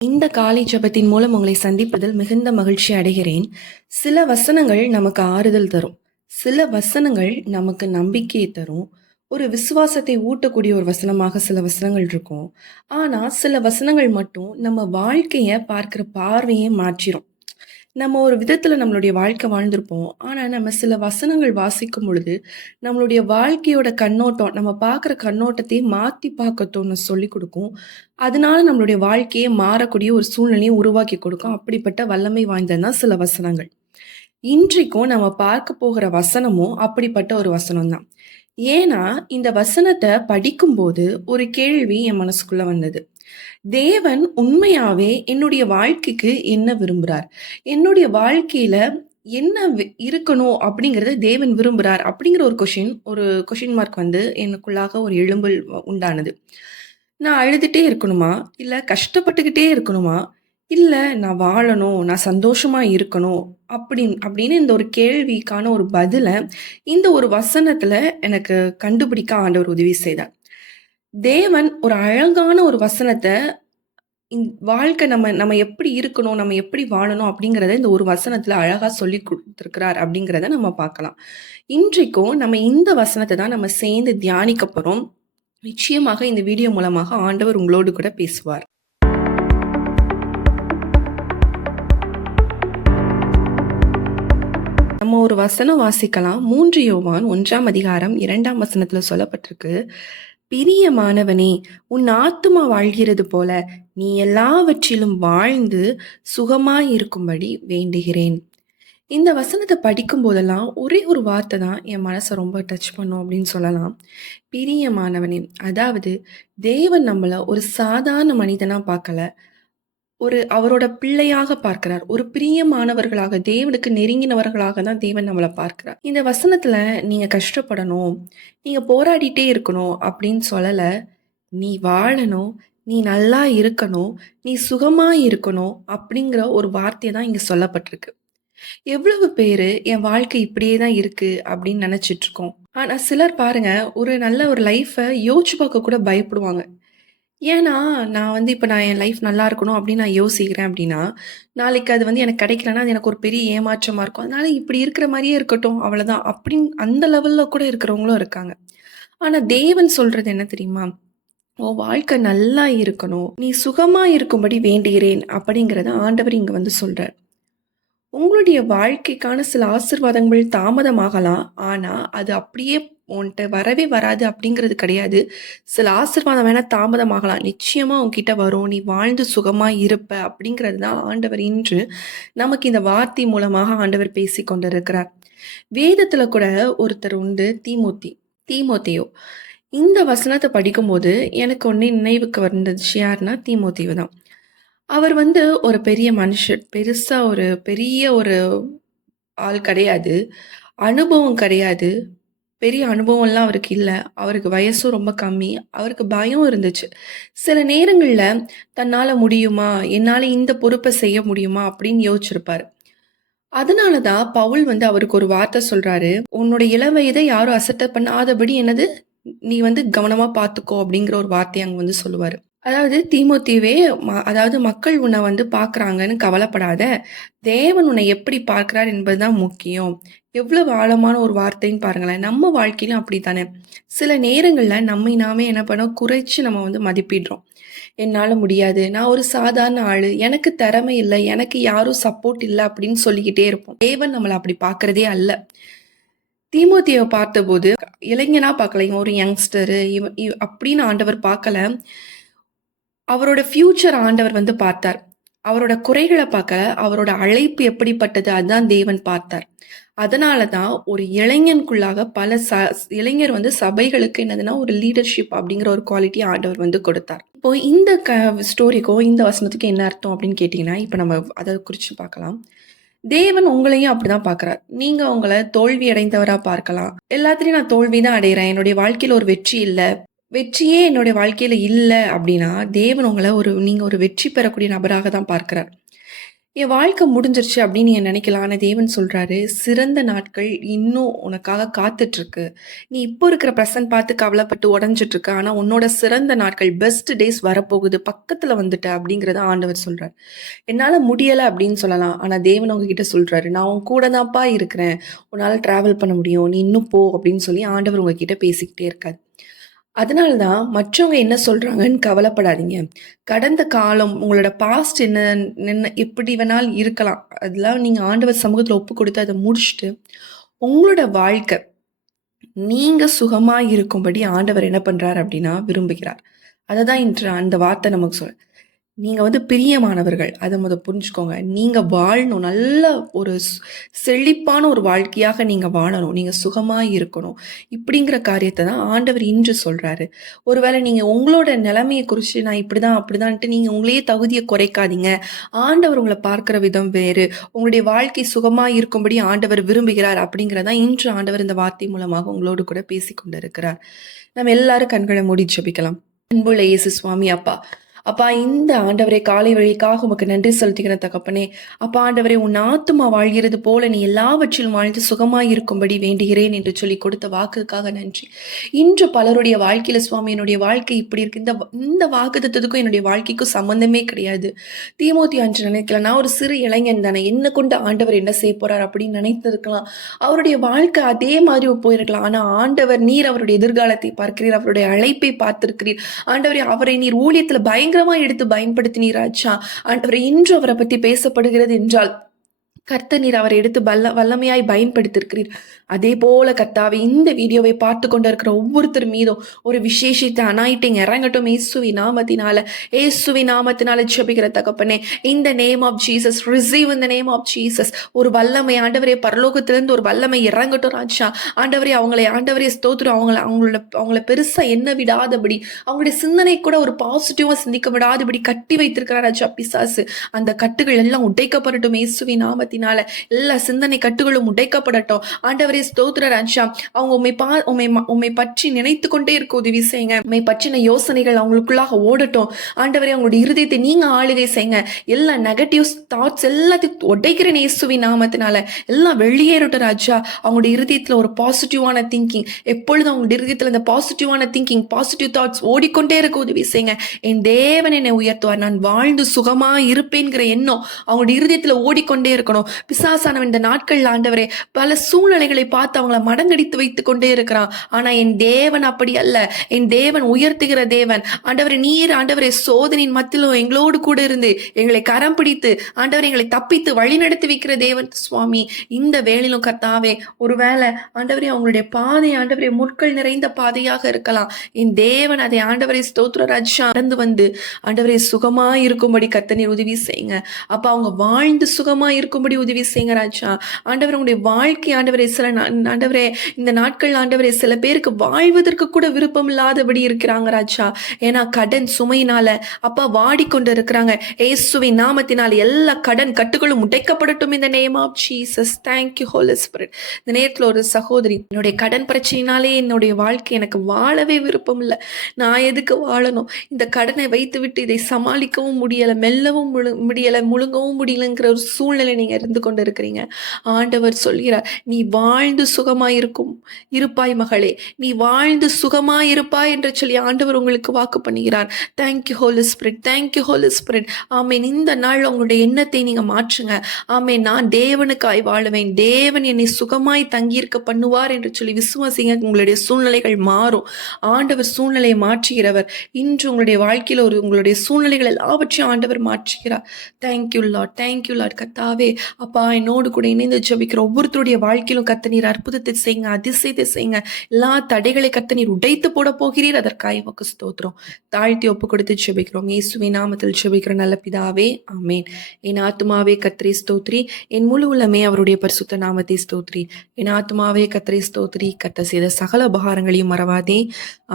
இந்த காலை ஜெபத்தின் மூலம் உங்களை சந்திப்பதில் மிகுந்த மகிழ்ச்சி அடைகிறேன். சில வசனங்கள் நமக்கு ஆறுதல் தரும். சில வசனங்கள் நமக்கு நம்பிக்கையை தரும். ஒரு விசுவாசத்தை ஊட்டக்கூடிய ஒரு வசனமாக சில வசனங்கள் இருக்கும். ஆனா, சில வசனங்கள் மட்டும் நம்ம வாழ்க்கைய பார்க்கிற பார்வையே மாற்றிரும். நம்ம ஒரு விதத்துல நம்மளுடைய வாழ்க்கை வாழ்ந்திருப்போம். ஆனா, நம்ம சில வசனங்கள் வாசிக்கும் பொழுது, நம்மளுடைய வாழ்க்கையோட கண்ணோட்டம், நம்ம பார்க்குற கண்ணோட்டத்தையே மாத்தி பார்க்க சொல்லிக் குடுக்கும். அதனால நம்மளுடைய வாழ்க்கையே மாறக்கூடிய ஒரு சூழ்நிலையை உருவாக்கி கொடுக்கும். அப்படிப்பட்ட வல்லமை வாய்ந்தது தான் சில வசனங்கள். இன்றைக்கும் நம்ம பார்க்க போகிற வசனமும் அப்படிப்பட்ட ஒரு வசனம் தான். ஏன்னா, இந்த வசனத்த படிக்கும்போது ஒரு கேள்வி என் மனசுக்குள்ள வந்தது. தேவன் உண்மையாவே என்னுடைய வாழ்க்கைக்கு என்ன விரும்புறார்? என்னுடைய வாழ்க்கையில என்ன இருக்கணும் அப்படிங்கிறத தேவன் விரும்புறார் அப்படிங்கிற ஒரு கொஸ்டின் மார்க் வந்து எனக்குள்ளாக ஒரு எழும்பல் உண்டானது. நான் அழுதுட்டே இருக்கணுமா? இல்ல கஷ்டப்பட்டுக்கிட்டே இருக்கணுமா? இல்ல நான் வாழணும், நான் சந்தோஷமா இருக்கணும் அப்படின்னு இந்த ஒரு கேள்விக்கான ஒரு பதில இந்த ஒரு வசனத்துல எனக்கு கண்டுபிடிக்க ஆண்டவர் உதவி செய்தார். தேவன் ஒரு அழகான ஒரு வசனத்த வாழ்க்கை நம்ம நம்ம எப்படி இருக்கணும், நம்ம எப்படி வாழணும் அப்படிங்கிறத இந்த ஒரு வசனத்துல அழகா சொல்லிக் குடுத்திருக்கிறார் அப்படிங்கிறத நம்ம பார்க்கலாம். இன்றைக்கும் நம்ம இந்த வசனத்த தான் நம்ம சேர்ந்து தியானிக்க போறோம். நிச்சயமாக இந்த வீடியோ மூலமாக ஆண்டவர் உங்களோடு கூட பேசுவார். நம்ம ஒரு வசனம் வாசிக்கலாம். 3 யோவான் 1ஆம் அதிகாரம் 2ஆம் வசனத்துல சொல்லப்பட்டிருக்கு. பிரியமானவனே, உன் ஆத்துமா வாழ்கிறது போல நீ எல்லாவற்றிலும் வாழ்ந்து சுகமாயிருக்கும்படி வேண்டுகிறேன். இந்த வசனத்த படிக்கும் போதெல்லாம் ஒரே ஒரு வார்த்தை தான் என் மனச ரொம்ப டச் பண்ணும் அப்படின்னு சொல்லலாம். பிரியமானவனே. அதாவது தேவன் நம்மள ஒரு சாதாரண மனிதனா பார்க்கல. அவரோட பிள்ளையாக பார்க்கிறார். ஒரு பிரியமானவர்களாக, தேவனுக்கு நெருங்கினவர்களாக தான் தேவன் நம்மள பார்க்கிறார். இந்த வசனத்துல நீங்க கஷ்டப்படணும், நீங்க போராடிட்டே இருக்கணும் அப்படின்னு சொல்லல. நீ வாழணும், நீ நல்லா இருக்கணும், நீ சுகமா இருக்கணும் அப்படிங்கிற ஒரு வார்த்தை தான் இங்க சொல்லப்பட்டிருக்கு. எவ்வளவு பேரு என் வாழ்க்கை இப்படியே தான் இருக்கு அப்படின்னு நினைச்சிட்டு இருக்கோம். ஆனா சிலர் பாருங்க, ஒரு நல்ல ஒரு லைஃப யோசிச்சு பார்க்க கூட பயப்படுவாங்க. ஏன்னா, நான் என் லைஃப் நல்லா இருக்கணும் அப்படின்னு நான் யோசிக்கிறேன் அப்படின்னா, நாளைக்கு அது வந்து எனக்கு கிடைக்கலன்னா, அது எனக்கு ஒரு பெரிய ஏமாற்றமா இருக்கும். அதனால இப்படி இருக்கிற மாரியே இருக்கட்டும், அவ்வளோதான். அப்படின்னு அந்த லெவல்ல கூட இருக்கிறவங்களும் இருக்காங்க. ஆனா தேவன் சொல்றது என்ன தெரியுமா? உன் வாழ்க்கை நல்லா இருக்கணும். நீ சுகமா இருக்கும்படி வேண்டுகிறேன் அப்படிங்கிறத ஆண்டவர் இங்க வந்து சொல்றார். உங்களுடைய வாழ்க்கைக்கான சில ஆசீர்வாதங்கள் தாமதமாகலாம். ஆனா, அது அப்படியே உன்ட்ட வரவே வராது அப்படிங்கிறது கிடையாது. சில ஆசீர்வாதம் வேணா தாமதமாகலாம். நிச்சயமா உன்கிட்ட வரும். நீ வாழ்ந்து சுகமா இருப்ப அப்படிங்கிறது தான் ஆண்டவர் இன்று நமக்கு இந்த வார்த்தை மூலமாக ஆண்டவர் பேசிக் கொண்டிருக்கிறார். வேதத்துல கூட ஒருத்தர் உண்டு தீமோத்தேயு. இந்த வசனத்த படிக்கும்போது எனக்கு ஒண்ணே நினைவுக்கு வந்துச்சு யாருன்னா தீமோத்தேயு தான். அவர் வந்து ஒரு பெரிய மனுஷர். பெருசா ஒரு பெரிய ஒரு ஆள் கிடையாது. அனுபவம் கிடையாது. பெரிய அனுபவம்லாம் அவருக்கு இல்ல. அவருக்கு வயசும் ரொம்ப கம்மி. அவருக்கு பயம் இருந்துச்சு. சில நேரங்கள்ல தன்னால முடியுமா? என்னால இந்த பொறுப்ப செய்ய முடியுமா? அப்படின்னு யோசிச்சிருப்பாரு. அதனால தான் பவுல் வந்து அவருக்கு ஒரு வார்த்தை சொல்றாரு. "உன்னோட இளவயதை யாரும் அசட்டை பண்ணாதபடி என்னது? நீ வந்து கவனமா பார்த்துக்கோ" அப்படிங்கிற ஒரு வார்த்தைய அங்க வந்து சொல்லுவாரு. அதாவது தீமோத்தேயுவே அதாவது மக்கள் உன்னை வந்து பார்க்குறாங்கன்னு கவலைப்படாத. தேவன் உன்னை எப்படி பார்க்கிறார் என்பதுதான் முக்கியம். எவ்வளவு ஆழமான ஒரு வார்த்தைன்னு பாருங்களேன். நம்ம வாழ்க்கையிலும் அப்படித்தானே. சில நேரங்கள்ல நம்மை நாமே என்ன பண்ணோம் குறைச்சு நம்ம வந்து மதிப்பிடுறோம். என்னால முடியாது. நான் ஒரு சாதாரண ஆளு. எனக்கு திறமை இல்ல. எனக்கு யாரும் சப்போர்ட் இல்ல அப்படின்னு சொல்லிக்கிட்டே இருப்போம். தேவன் நம்மள அப்படி பார்க்கிறதே அல்ல. தீமோத்தேயுவ பார்த்தபோது இளைஞனா பார்க்கல. இவன் ஒரு யங்ஸ்டரு. இவன் அப்படின்னு ஆண்டவர் பார்க்கல. அவரோட ஃப்யூச்சர் ஆண்டவர் வந்து பார்த்தார். அவரோட குறைகள பார்க்கல, அவரோட அழைப்பு எப்படிப்பட்டது அதான் தேவன் பார்த்தார். அதனால தான் ஒரு இளைஞனுக்குள்ளாக பல இளைஞர் வந்து சபைகளுக்கு என்னதுன்னா, ஒரு லீடர்ஷிப் அப்படிங்கிற ஒரு குவாலிட்டிய ஆண்டவர் வந்து கொடுத்தார். இப்போ இந்த ஸ்டோரிக்கும், இந்த வசனத்துக்கும் என்ன அர்த்தம் அப்படின்னு கேட்டீங்கன்னா, இப்ப நம்ம அத குறிச்சு பார்க்கலாம். தேவன் உங்களையும் அப்படிதான் பார்க்கிறார். நீங்க உங்கள தோல்வி அடைந்தவரா பார்க்கலாம். எல்லாத்துலயும் நான் தோல்வி தான் அடையறேன். என்னுடைய வாழ்க்கையில ஒரு வெற்றி இல்ல. வெற்றியே என்னுடைய வாழ்க்கையில இல்ல அப்டின்னா, தேவன் உங்கள நீங்க ஒரு வெற்றி பெறக்கூடிய நபராக தான் பார்க்கிறார். என் வாழ்க்கை முடிஞ்சிருச்சு அப்படின்னு நீங்க நினைக்கலாம். ஆனா தேவன் சொல்றாரு, சிறந்த நாட்கள் இன்னும் உனக்காக காத்துட்ருக்கு. நீ இப்போ இருக்கிற பிரசன்ட் பார்த்து கவலைப்பட்டு உடைஞ்சிட்டு இருக்க. ஆனா உன்னோட சிறந்த நாட்கள், பெஸ்ட் டேஸ் வரப்போகுது. பக்கத்துல வந்துட்ட அப்படிங்கிறத ஆண்டவர் சொல்றார். என்னால முடியல அப்படின்னு சொல்லலாம். ஆனா தேவன் உங்ககிட்ட சொல்றாரு, நான் உன் கூட தான்ப்பா இருக்கிறேன். உன்னால டிராவல் பண்ண முடியும். நீ இன்னும் போ அப்படின்னு சொல்லி ஆண்டவர் உங்ககிட்ட பேசிக்கிட்டே இருக்காரு. அதனால தான் மற்றவங்க என்ன சொல்றாங்கன்னு கவலைப்படாதீங்க. கடந்த காலம் உங்களோட பாஸ்ட் என்ன எப்படி வேணாலும் இருக்கலாம். அதெல்லாம் நீங்க ஆண்டவர் சமூகத்துல ஒப்பு கொடுத்து அத முடிச்சுட்டு, உங்களோட வாழ்க்கை நீங்க சுகமா இருக்கும்படி ஆண்டவர் என்ன பண்றாரு அப்படின்னா விரும்புகிறார். அததான் இன்று அந்த வார்த்தை நமக்கு நீங்க பிரியமானவர்கள். அத புரிஞ்சுக்கோங்க. நீங்க வாழணும். நல்ல ஒரு செழிப்பான ஒரு வாழ்க்கையாக நீங்க வாழணும். நீங்க சுகமா இருக்கணும். இப்படிங்கிற காரியத்த தான் ஆண்டவர் இன்று சொல்றாரு. ஒருவேளை நீங்க உங்களோட நிலைமைய குறிச்சு நான் இப்படிதான், அப்படிதான்ட்டு நீங்க உங்களையே தகுதிய குறைக்காதீங்க. ஆண்டவர் உங்கள பார்க்கிற விதம் வேறு. உங்களுடைய வாழ்க்கை சுகமா இருக்கும்படி ஆண்டவர் விரும்புகிறார் அப்படிங்கிறத இன்று ஆண்டவர் இந்த வார்த்தை மூலமாக உங்களோடு கூட பேசிக் கொண்டிருக்கிறார். நம்ம எல்லாரும் கண்கள மூடி ஜெபிக்கலாம். அன்புள்ள இயேசு சுவாமி அப்பா. அப்பா இந்த ஆண்டவரே காலை வேளைக்காக உமக்கு நன்றி செலுத்துகிற தகப்பனே. அப்பா ஆண்டவரே உன் ஆத்துமா வாழ்கிறது போல நீ எல்லாவற்றிலும் வாழ்ந்து சுகமாய் இருக்கும்படி வேண்டுகிறேன் என்று சொல்லி கொடுத்த வாக்குக்காக நன்றி. இன்று பலருடைய வாழ்க்கையில சுவாமி என்னுடைய வாழ்க்கை இப்படி இருக்கு. இந்த வாக்குத்தத்துக்கும் என்னுடைய வாழ்க்கைக்கும் சம்பந்தமே கிடையாது. தீமோத்தி அன்று நினைக்கலாம், நான் ஒரு சிறு இளைஞன் தானே, என்ன கொண்டு ஆண்டவர் என்ன செய்ய போறார் அப்படின்னு நினைத்திருக்கலாம். அவருடைய வாழ்க்கை அதே மாதிரி போயிருக்கலாம். ஆனா ஆண்டவர் நீர் அவருடைய எதிர்காலத்தை பார்க்கிறீர், அவருடைய அழைப்பை பார்த்திருக்கிறீர். ஆண்டவரே அவரை நீர் ஊழியத்துல பயங்கரமா எடுத்து பயன்படுத்தினீராச்சா. ஆண்டவரே இன்று அவரை பத்தி பேசப்படுகிறது என்றால் கர்த்தர் நீர் அவரை எடுத்து வல்லமையாய் பயன்படுத்திருக்கிறீர். அதே போல கர்த்தாவே இந்த வீடியோவை பார்த்து கொண்டிருக்கிற ஒவ்வொருத்தர் மீதும் ஒரு விசேஷித்த அனாயிட்டிங் இறங்கட்டும் இயேசுவின் நாமத்தினால ஜெபிக்கிற தகப்பனே. இந்த நேம் ஆஃப் ஜீசஸ், ரிசீவ் இந்த நேம் ஆஃப் ஜீசஸ். ஒரு வல்லமை ஆண்டவரே பரலோகத்திலிருந்து ஒரு வல்லமை இறங்கட்டும் ராஜா. ஆண்டவரே ஆண்டவரே ஸ்தோத்திரம். அவங்கள பெருசா என்ன விடாதபடி, அவங்களுடைய சிந்தனை கூட ஒரு பாசிட்டிவா சிந்திக்க விடாதபடி கட்டி வைத்திருக்கிறார் ராஜா பிசாசு. அந்த கட்டுகள் எல்லாம் உடைக்கப்படட்டும் இயேசுவின் நாமத்தினால. எல்லா சிந்தனை கட்டுகளும் உடைக்கப்படட்டும். ஆண்டவரே ஸ்தோத்திர ராஜா. அவங்க உம்மை பற்றி நினைத்து கொண்டே இருக்க உதவி செய்யுங்க. உம்மை பற்றின யோசனைகள் அவங்களுக்குள்ளாக ஓடட்டும். ஆண்டவரே அவங்களுடைய இருதயத்தை நீங்க ஆளுகை செய்யுங்க. எல்லா நெகட்டிவ் தாட்ஸ் எல்லாத்தையும் உடைக்கிற இயேசுவின் நாமத்தினால எல்லாம் வெளியேறட்டும் ராஜா. அவங்களுடைய இருதயத்துல ஒரு பாசிட்டிவான திங்கிங், எப்பொழுதும் அவங்களுடைய இருதயத்துல இந்த பாசிட்டிவான திங்கிங், பாசிட்டிவ் தாட்ஸ் ஓடிக்கொண்டே இருக்க உதவி செய்யுங்க. என் தேவன் என்னை உயர்த்துவார், நான் வாழ்ந்து சுகமா இருப்பேன்கிற எண்ணம் அவங்களுடைய இருதயத்துல ஓடிக்கொண்டே இருக்கணும். பிசாசானவன் இந்த நாட்கள் ஆண்டவரே பல சூழ்நிலைகளை பார்த்து அவங்கள மடங்கடித்து வைத்துக் கொண்டே இருக்கிறான். ஆனா என் தேவன் அப்படி அல்ல. என் தேவன் உயர்த்துகிற தேவன். ஆண்டவரே நீர் ஆண்டவரே சோதனையின் மத்தியிலும் எங்களோடு கூட இருந்து எங்களை கரம் பிடித்து ஆண்டவரை எங்களை தப்பித்து வழி நடத்தி வைக்கிற தேவன் சுவாமி. இந்த வேளையிலும் கர்த்தாவே ஒருவேளை ஆண்டவரே அவங்களுடைய பாதை ஆண்டவரே முட்கள் நிறைந்த பாதையாக இருக்கலாம். என் தேவன் அதை ஆண்டவரை ஸ்தோத்திர ராஜா நடந்து வந்து ஆண்டவரை சுகமா இருக்கும்படி கர்த்தர் உதவி செய்யுங்க. அப்ப அவங்க வாழ்ந்து சுகமா இருக்கும்படி உதவி செய்யுங்க ராஜா. ஆண்டவர் உங்களுடைய வாழ்க்கை ஆண்டவரே ஆண்டவரே இந்த நாட்கள் ஆண்டவரே சில பேருக்கு வாழ்வதற்கு கூட விருப்பம் இல்லாதபடி இருக்கிறாங்க ராஜா. ஏன்னா கடன் சுமையினால அப்பா வாடிக்கொண்டு இருக்கிறாங்க. இயேசுவின் நாமத்தினால் எல்லா கடன் கட்டுகளும் உடைக்கப்படட்டும் இந்த name of Jesus. Thank you holy spirit. இந்த நேரத்தில் ஒரு சகோதரி, என்னுடைய கடன் பிரச்சனையினாலே என்னுடைய வாழ்க்கை எனக்கு வாழவே விருப்பம் இல்லை, நான் எதுக்கு வாழணும், இந்த கடனை வைத்து விட்டு இதை சமாளிக்கவும் முடியலை, மெல்லவும் முடியலை, முழுங்கவும் முடியலைங்கிற ஒரு சூழ்நிலை நீங்க இருந்து கொண்டு இருக்கிறீங்க. ஆண்டவர் சொல்கிறார், நீ வாழ்ந்து சுகமாய் இருப்பாய் மகளே, நீ வாழ்ந்து சுகமாய் இருப்பாய் என்று சொல்லி ஆண்டவர் உங்களுக்கு வாக்கு பண்ணுகிறார். Thank you holy spirit, thank you holy spirit. Amen. இந்த நாள் உங்களுடைய எண்ணத்தை நீங்க மாற்றுங்க. ஆமேன். நான் தேவனுக்காய் வாழுவேன், தேவன் என்னை சுகமாய் தங்கியிருக்க பண்ணுவார் என்று சொல்லி விசுவாசிங்க. உங்களுடைய சூழ்நிலைகள் மாறும். ஆண்டவர் சூழ்நிலையை மாற்றுகிறவர். இன்று உங்களுடைய வாழ்க்கையில் உங்களுடைய சூழ்நிலைகள் எல்லாவற்றையும் ஆண்டவர் மாற்றுகிறார். Thank you Lord, thank you Lord. கர்த்தாவே அப்பா என்னோடு கூட இணைந்து ஜெபிக்கிற ஒவ்வொருத்தருடைய வாழ்க்கையிலும் கர்த்தர் நீர் அற்புதத்தை செய்யுங்க, அதிசயத்தை செய்யுங்க. எல்லா தடைகளை கர்த்தர் நீர் உடைத்து போட போகிறீர். அதற்காக உமக்கு ஸ்தோத்திரம். தாழ்த்தி ஒப்பு கொடுத்து ஜெபிக்கிறோம். இயேசுவின் நாமத்தில் ஜெபிக்கிற நல்ல பிதாவே, ஆமேன். என் ஆத்துமாவே கர்த்தரை ஸ்தோத்ரி, என் முழு உள்ளமே அவருடைய பரிசுத்த நாமத்தை ஸ்தோத்ரி. என் ஆத்துமாவே கர்த்தரை ஸ்தோத்ரி, கர்த்தர் செய்த சகல உபகாரங்களையும் மறவாதே.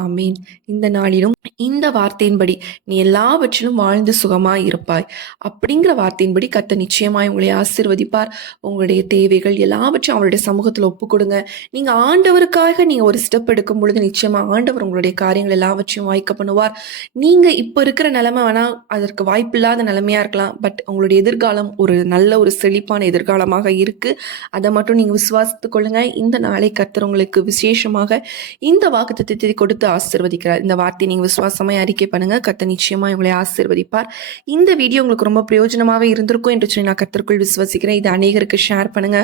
ஆமேன். இந்த நாளிலும் இந்த வார்த்தையின்படி நீ எல்லாவற்றிலும் வாழ்ந்து சுகமாய் இருப்பாய் அப்படிங்கிற வார்த்தையின்படி கர்த்தர் நிச்சயமாய் உங்களை ஆசீர்வதிப்பார். ஆசீர்வதிப்பார். உங்களுடைய தேவைகள் எல்லாவற்றையும் அவருடைய சமூகத்துல ஒப்புக்கொடுங்க. நீங்க ஆண்டவருக்காக நீங்க ஒரு ஸ்டெப் எடுக்கும் பொழுது நிச்சயமா ஆண்டவர் உங்களுடைய காரியங்கள் எல்லாவற்றையும் வாய்க்க பண்ணுவார். நீங்க இப்ப இருக்கிற நிலைமை வேணா அதற்கு வாய்ப்பில்லாத நிலைமையா இருக்கலாம். பட் உங்களுடைய எதிர்காலம் ஒரு நல்ல ஒரு செழிப்பான எதிர்காலமாக இருக்கு. அதை மட்டும் நீங்க விசுவாசித்துக் கொள்ளுங்க. இந்த நாளை கர்த்தர் உங்களுக்கு விசேஷமாக இந்த வாக்குத்தத்தத்தை கொடுத்து ஆசீர்வதிக்கிறார். இந்த வார்த்தையை நீங்க விசுவாசமாய் அறிக்கை பண்ணுங்க. கர்த்தர் நிச்சயமா உங்களை ஆசீர்வதிப்பார். இந்த வீடியோ உங்களுக்கு ரொம்ப பிரயோஜனமாக இருந்திருக்கும் என்று சொல்லி நான் கர்த்தருக்குள் விசுவாசிக்கிறேன். இது அநேகருக்கு ஷேர் பண்ணுங்க.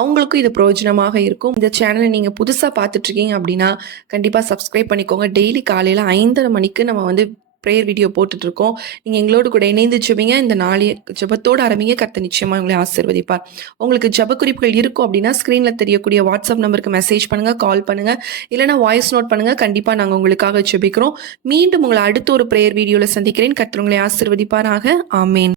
அவங்களுக்கும் இது பிரயோஜனமாக இருக்கும். இந்த சேனலை நீங்க புதுசா பார்த்துட்டு இருக்கீங்க அப்படின்னா கண்டிப்பா சப்ஸ்கிரைப் பண்ணிக்கோங்க. டெய்லி காலையில 5:30 மணிக்கு நம்ம ப்ரேயர் வீடியோ போட்டுட்டு இருக்கோம். நீங்க எங்களோடு கூட இணைந்து ஜெபிங்க. இந்த நாளைய ஜெபத்தோடு ஆரம்பிங்க. கர்த்தர் நிச்சயமா உங்களை ஆசீர்வதிப்பார். உங்களுக்கு ஜெப குறிப்புகள் இருக்கும் அப்படின்னா ஸ்கிரீன்ல தெரியக்கூடிய வாட்ஸ்அப் நம்பருக்கு மெசேஜ் பண்ணுங்க, கால் பண்ணுங்க, இல்லைன்னா வாய்ஸ் நோட் பண்ணுங்க. கண்டிப்பா நாங்க உங்களுக்காக ஜெபிக்கிறோம். மீண்டும் உங்களை அடுத்த ஒரு ப்ரேயர் வீடியோல சந்திக்கிறேன். கர்த்தர் உங்களை ஆசீர்வதிப்பாராக. ஆமேன்.